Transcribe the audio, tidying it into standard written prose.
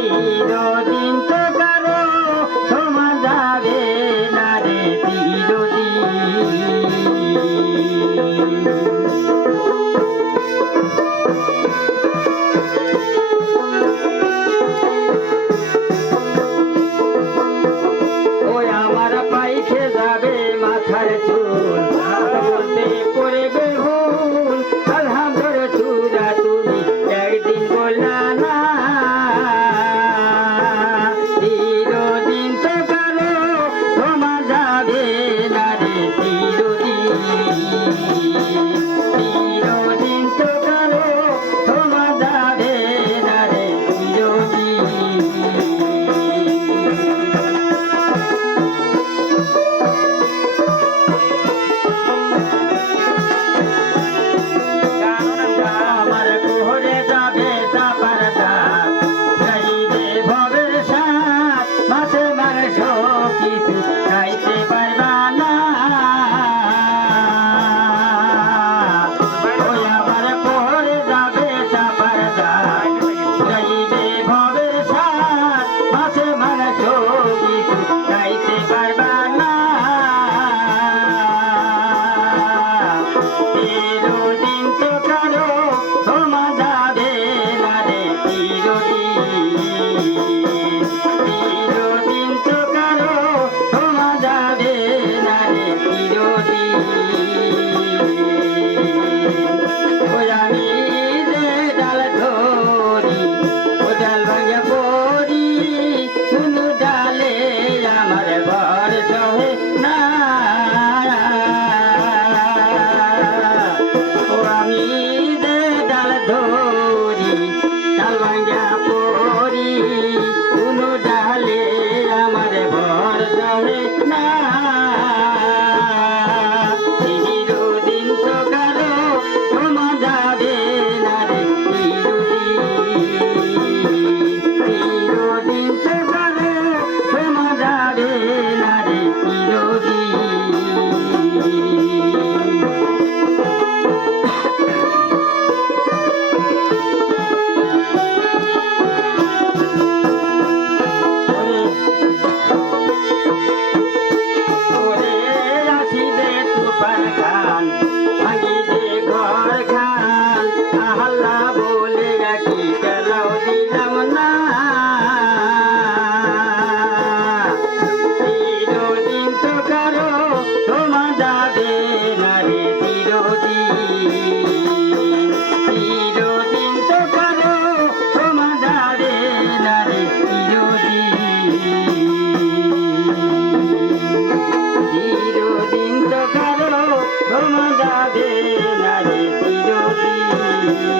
চিরদিন তো কারো ক্ষমা যাবে না রে চিরদিন। ওই আমার পাইখে যাবে মাথার চুল বলতে করবে ভুল আলহাম ধরে চূড়া তুমি একদিন বললা না চিরদিন তো কারো ক্ষমা যাবে না রে চিরদিন। চিরদিন তো কারো ক্ষমা যাবে না রে চিরদিন। আমার কোহরে যাবে চাপার দাঁত যাইবে ভবের সাথ মাছে মাংস কিছু খাইতে পারবা না। ওই আমার কোহরে যাবে চাপার দাঁত যাইবে ভবের সাথ মাছে মাংস কিছু খাইতে পারবা না। চিরদিন তো কারো ক্ষমা যাবে না রে চিরদিন। চিরদিন তো কারো ক্ষমা যাবে না রে চিরদিন। ওই আমি যে ডাল ধরি ও ডাল ভাঙিয়া পড়ি কোন ডালে আমার ঘর সহে না। ও আমি যে ডাল ধরি ডাল ভাঙিয়া পড়ি কোন ডালে আমার ঘর সহে না। চিরদিন তো কারো ক্ষমা যাবে না রে চিরদিন। চিরদিন তো কারো ক্ষমা যাবে না রে চিরদিন। ওরে আসিবে তুফান খান ভাঙিবে ঘর খান আল্লাহ বলে রাখি গেলাও দিলাম না। চিরদিন তো কারো ক্ষমা যাবে না রে চিরদিন। চিরদিন তো কারো ক্ষমা যাবে না রে চিরদিন। চিরদিন তো কারো ক্ষমা যাবে না রে চিরদিন।